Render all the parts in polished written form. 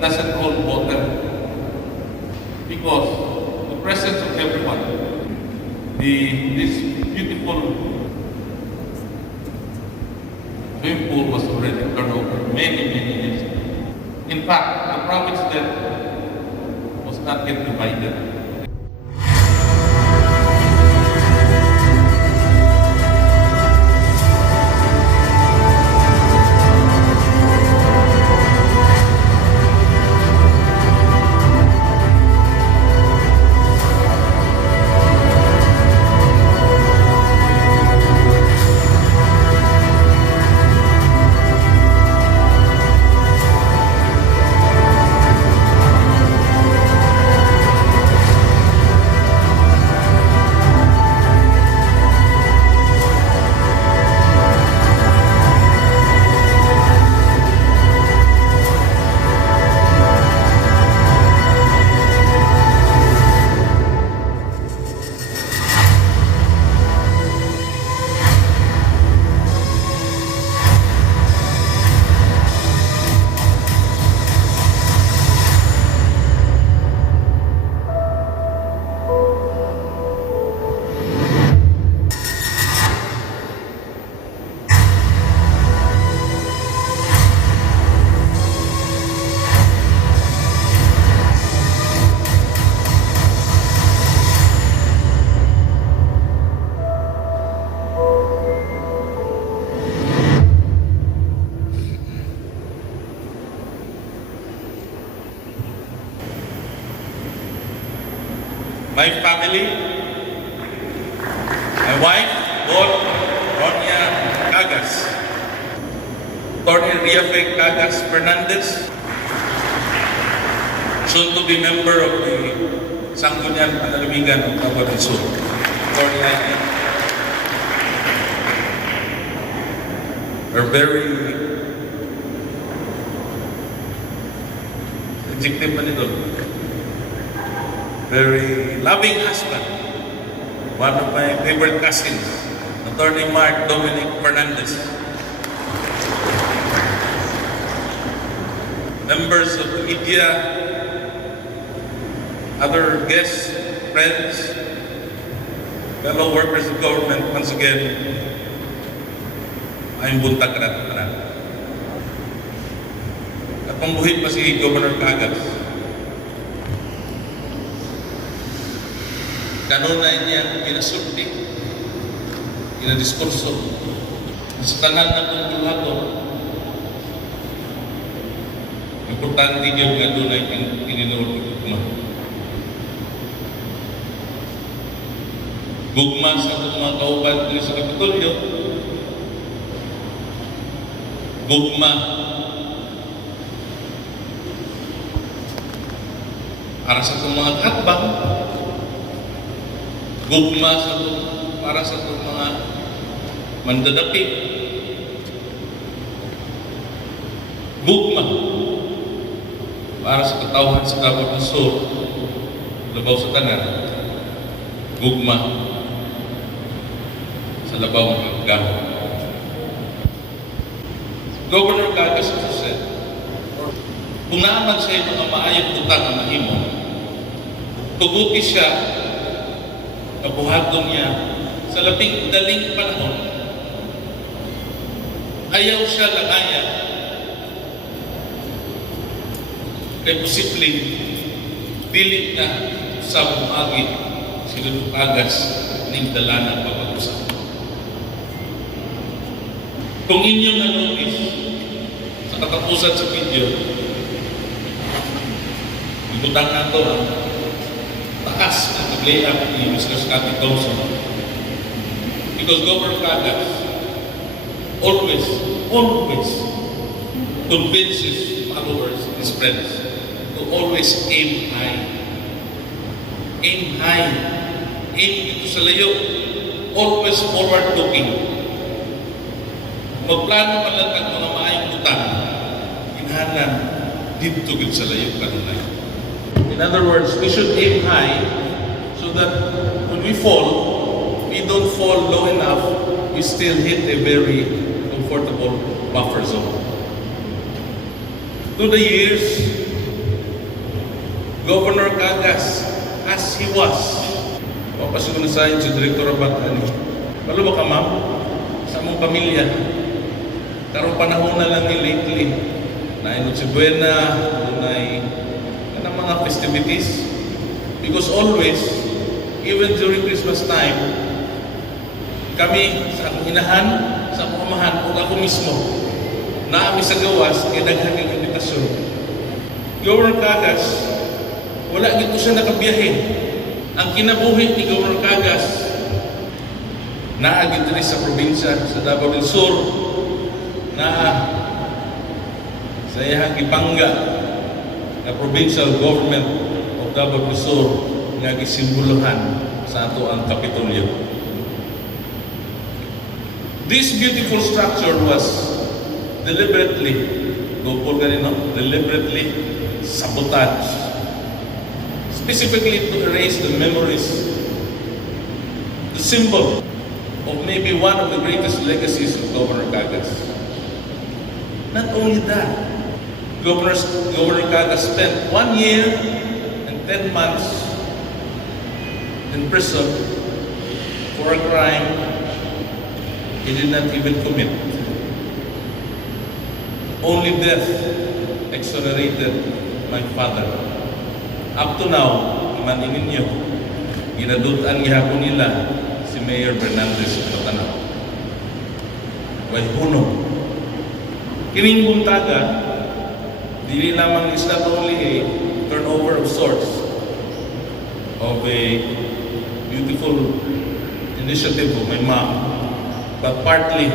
doesn't hold water because the presence of everyone, this beautiful swimming pool was already turned over many years ago. In fact, the province then was not yet divided. My family, my wife, Ronia Cagas, Attorney Riafe Cagas Fernandez, soon to be member of the Sangguniang Panalamigan of Tawag del Sur, Attorney Ivy. Are very adjective pa nito. Very loving husband. One of my favorite cousins, Attorney Mark Dominic Fernandez. Members of the media, other guests, friends, fellow workers of government, once again, I'm buntag kanan. At pambuhit pa si Governor Cagas. Kanunay niya ginasulti, ginadiskurso sa tanan ng konglomerado. Importante yun nga doon ay pininulog mo. Gugma sa itong mga kauban dito sa Kapitolyo, gugma para sa itong mga katbang, gugma para sa itong mga mandadapi, gugma para sa katawhan sa Davao del Sur, labaw sa tanan, gugma sa labaw ng Agamo. Governor Cagas also said, kung naaman siya yung mga maayong utang na mahimo, tuguti siya kabuhaton niya sa labing daling panahon, ayaw siya langaya kay posibleng dili na sa bumagi sila Cagas ning dalana papag-usap. Kung inyong na-notice sa katapusan sa video, ibutang na ito takas na nag-lay up ni Mr. Scottie Thompson. Because Governor Cagas always convinces followers, his friends, to always aim high. Aim high. Aim dito sa layo. Always forward-looking. Magplano man lang ang mga maayong utang, inhanan dito gid sa layo kanunay. In other words, we should aim high so that when we fall, we don't fall low enough, we still hit a very comfortable buffer zone. Through the years, Governor Cagas, as he was. Papasigo na sa si Director Abat, Malo ba ka, ma'am? Sa mong pamilya? Karong panahon na lang ni lately, na Noche Buena, na mga festivities. Because always, even during Christmas time, kami sa akong inahan, sa akong amahan, o ako mismo, naami sa gawas, kaya daghang ng invitasyon. Governor Cagas, wala gito siya nakabiyahe. Ang kinabuhi ni Governor Cagas, naagid rin sa probinsya, sa Davao del Sur, na sa iyang ipangga na provincial government of Davao del Sur nga gisimbolohan sa ato ang Kapitolyo. This beautiful structure was deliberately sabotage, specifically to erase the memories, the symbol of maybe one of the greatest legacies of Governor Cagas. Not only that, Governor Cagas spent 1 year and 10 months in prison for a crime he did not even commit. Only death exonerated my father. Up to now, imanin ninyo, ginadutan gihapon nila si Mayor Bernaldez sa Tanaw. Why huno? Kining buntaga, dili lamang is not only a turnover of sorts of a beautiful initiative of my mom, but partly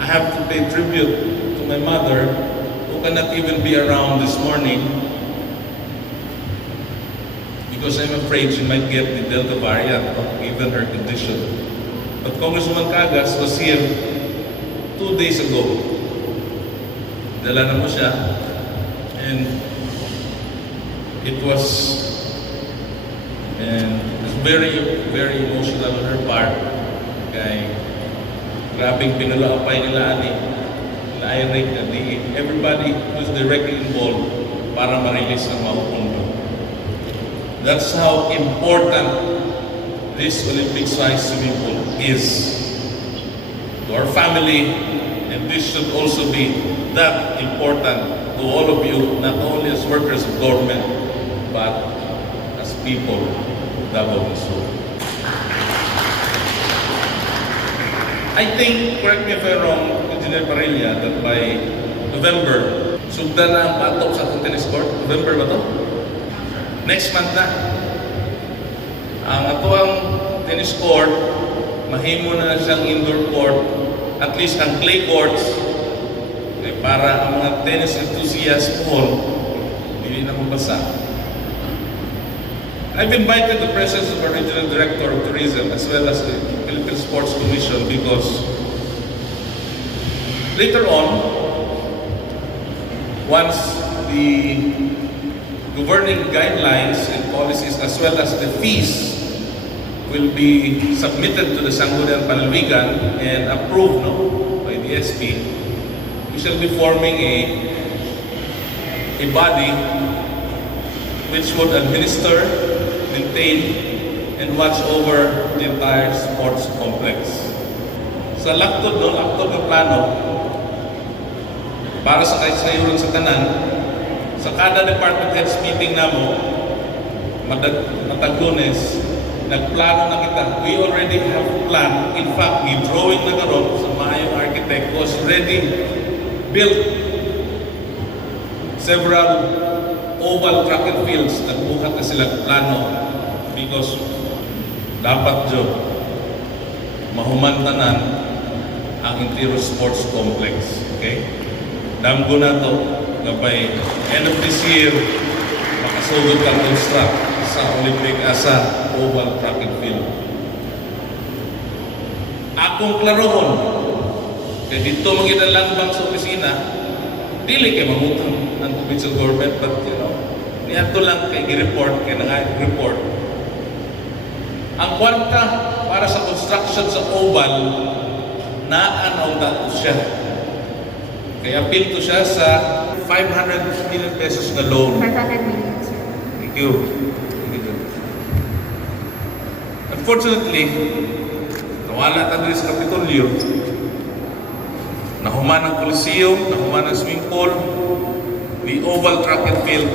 I have to pay tribute to my mother who cannot even be around this morning because I'm afraid she might get the Delta variant given her condition. But Congresswoman Cagas was here 2 days ago. Dala na mo siya, and it was very, very emotional on her part. Kay grabing pinalaapay nila ani, Eric, everybody who's directly involved para ma-release ang mahukundo. That's how important this Olympic-sized swimming pool is to our family, and this should also be that important to all of you, not only as workers of government, but as people of Davao del Sur. I think, correct me if I'm wrong, Engineer Parilla, that by November, sugda na ang batok sa atong tennis court. November ba to? Next month na. Ang ato ang tennis court, mahimo na siyang indoor court, at least ang clay courts, para ang mga tennis enthusiasts po, hindi na mabasa. I've invited the presence of our Regional Director of Tourism as well as the Philippine Sports Commission because later on, once the governing guidelines and policies as well as the fees will be submitted to the Sangguniang Panlalawigan and approved by the SP, we shall be forming a body which would administer, maintain, and watch over the entire sports complex. Sa laktod na plano, para sa kaisayuran sa tanan, sa kada department heads meeting namo, matag Lunes, nagplano na kita. We already have plan. In fact, may drawing na karon sa maayong architect was already built several oval track and fields. Nagbuhat na sila plano because dapat jo mahumantanan ang interior sports complex. Okay? Damgo na to na by end of this year makasugod ang construct sa Olympic asa oval track and field. Akong klarohon kaya dito magidalang bang sa opisina dili kay mamutang ng provincial government, but niadto lang kay i-report, kay nanga-report. Ang kwarta para sa construction sa oval, naanaw dato siya. Kaya appeal to siya sa 500 million pesos na loan. 500 million, sir. Thank you. Thank you. Unfortunately, nawala tayo sa Kapitolyo, nahuman ang Coliseum, nahuman ang swimming pool, the oval track and field,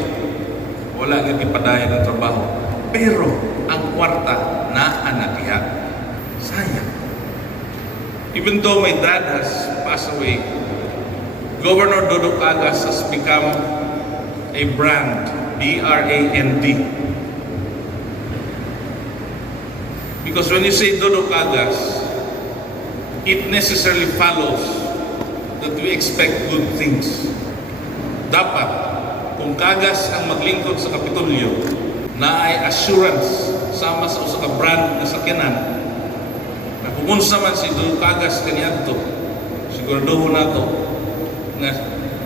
wala nga ipadayan ng trabaho. Pero ang kwarta na anakiha. Sayang. Even though my dad has passed away, Governor Dodo Cagas has become a brand, B-R-A-N-D. Because when you say Dodo Cagas, it necessarily follows that we expect good things. Dapat, kung Cagas ang maglingkod sa Kapitolyo, na ay assurance sama sa usa ka brand na sakyanan, na kung unsa man si Dodo Cagas kaniadto, siguraduho nato nga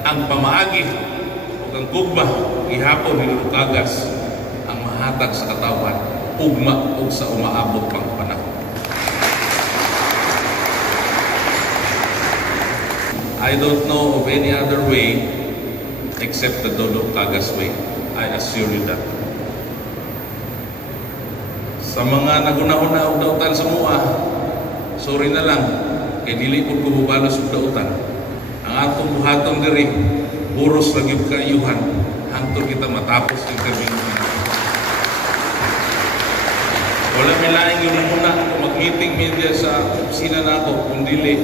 ang pamaagi o ang gugma gihapon ni Dodo Cagas ang mahatag sa katawan ugma o sa umaabot pang panahon. I don't know of any other way except the Dodo Cagas way. I assure you that. Sa mga naguna-una og dautan sa mua, sorry na lang, kay dili po kububalos og dautan. Ang atong buhaton diri, buros lang yung kaayuhan, hangtod kita matapos yung interview. Wala may laing yung muna kung mag-meeting media sa opisina na ako, kung dili,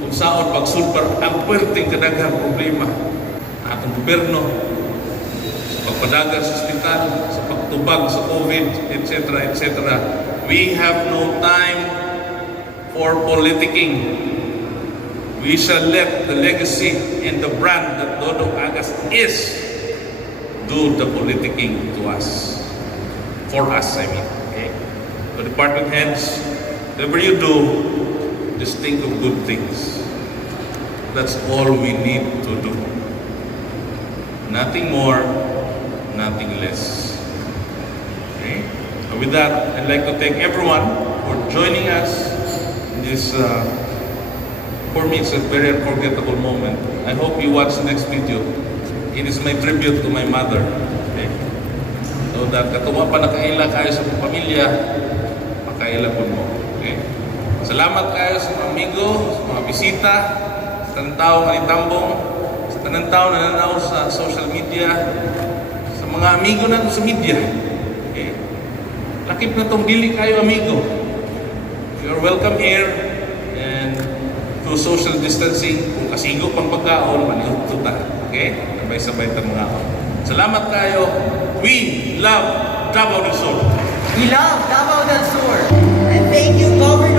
kung saan pagsulpar ang puwerteng kadaghang problema. Atong gobyerno, sa pagpadagan sa ospital, sa pagtubag sa COVID, etc., etc. We have no time for politicking. We shall let the legacy and the brand that Dodo Cagas is do the politicking to us. For us, I mean. Okay? The department heads, whatever you do, just think of good things. That's all we need to do. Nothing more, nothing less. Okay? And with that, I'd like to thank everyone for joining us in this, for me, it's a very unforgettable moment. I hope you watch the next video. It is my tribute to my mother. Okay? So that katuma pa nakaila kayo sa pamilya, makaila po mo. Okay? Salamat kayo sa mga amigo, sa mga bisita, sa tanang tao nga itambong, sa tanang tao na nananaw sa social media, sa mga amigo na sa media. Okay? Lakip na itong dili kayo amigo. You are welcome here and through social distancing, kung kasigo pang pagkaon, manihot ta. Okay? Sabay-sabay ta mga ako. Salamat kayo. We love Davao del Sur. We love Davao del Sur. And thank you, Governor